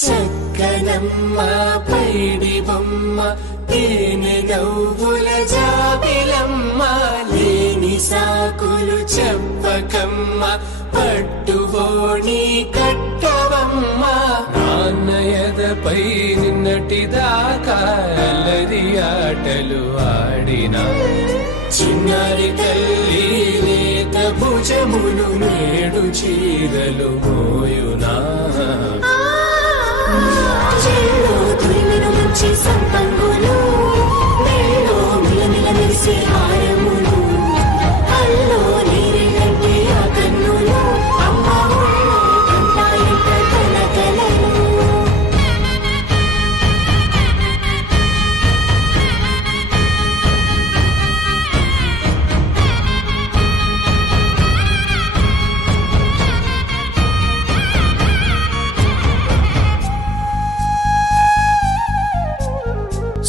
చక్కనమ్మ పైడి బొమ్మ తేనె నవ్వుల జాబిలమ్మ లేని సాకులు చెప్పకమ్మ పట్టుబోణి కట్టవమ్మ నాన్నయదపై నిన్నటిదాకా అల్లరి ఆటలు ఆడినా చిన్నారి తల్లి లేత భుజములు నేడు చీరలు మోయునా మంచి సంపంగులు మెళ్ళో మిలమిల మెరిసే హారములు అల్లో నీరెళ్ళంటే ఆ కన్నులు అమ్మ ఊళ్ళో కంటాయంట కలకలను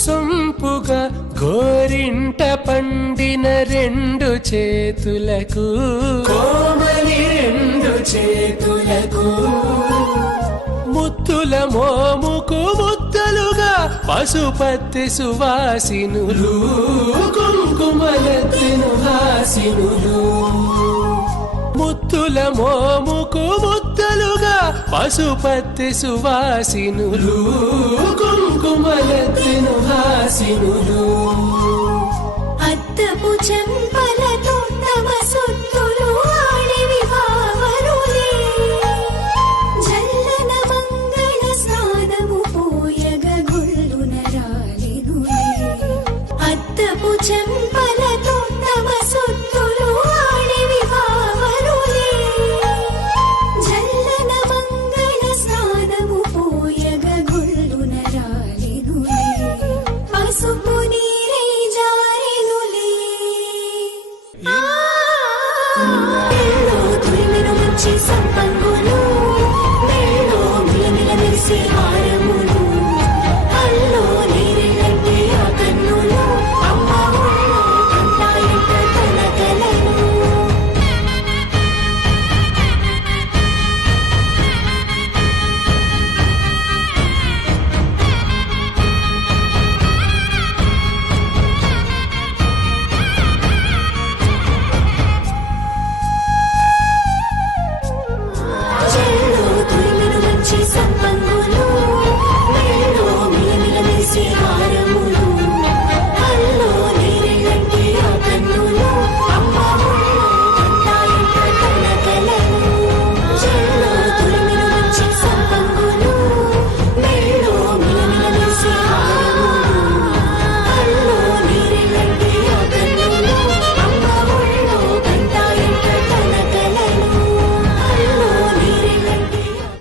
సొంపుగా గోరింట పండిన రెండు చేతులకు కోమలి రెండు చేతులకు ముత్తుల మోముకు ముద్దలుగా పశుపతి సువాసినులు కుంకుమలెత్తిను హాసినులు ముత్తుల మోముకు ముద్దలుగా పశుపతి సువాసినులు కుంకుమలెత్తిను హాసినులు అద్దపు చెంప